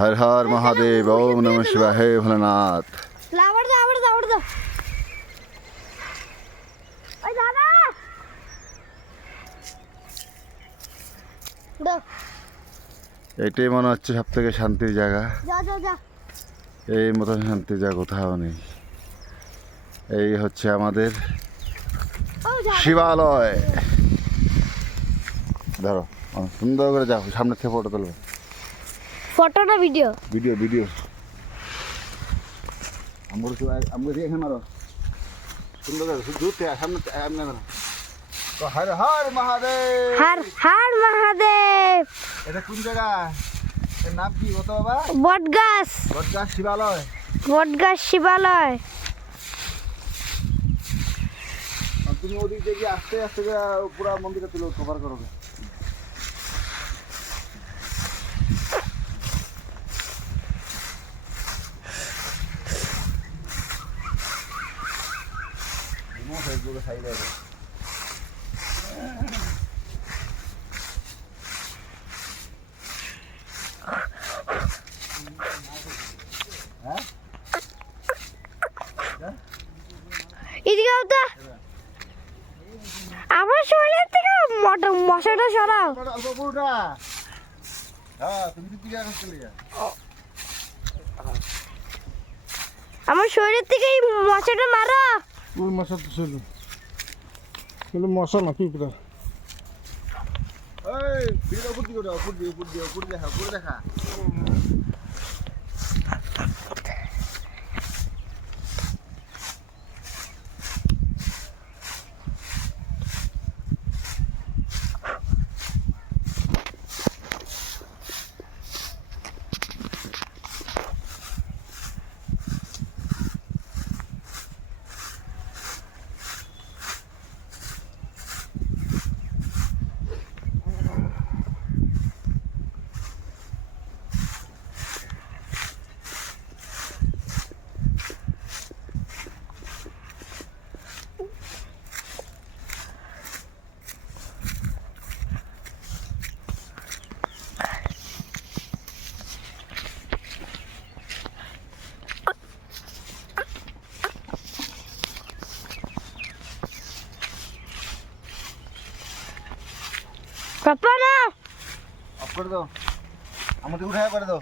हर हर महादेव ओम नमः शिवाय हे भोलेनाथ। এটাই মনে হচ্ছে সব থেকে শান্তির জায়গা। এই মতন শান্তির জায়গা কোথাও নেই। এই হচ্ছে আমাদের শিবালয়। ধরো সুন্দর করে যাও, সামনে থেকে ফটো তুলবে। ফটো না ভিডিও? Video video. আমরা এখানে মারো সুন্দর করে দূরতে সামনে এমনি মারো। তো হর হর মহাদেব। হর হর মহাদেব। এটা কোন জায়গা? এর নাম কি বলতো বাবা? বটগাছ। বটগাছ শিবালয়। বটগাছ শিবালয়। তুমি ওদিক থেকে আস্তে আস্তে পুরো মন্দিরটা তুলো, কভার করো। ফেসবুকে সাইড আছে। আমার শরীরের থেকে মশাটা সরাও। আমার শরীরের থেকে এই মশাটা মারো। ওই মশা তো ছিল, কিন্তু মশা না পিঁপড়া। এই ভিডিও উপর দিকে দাও, উপর দিয়ে দেখা, উপর দেখা। পাপা না অফ করে দাও, আমাদের উঠায় করে দাও।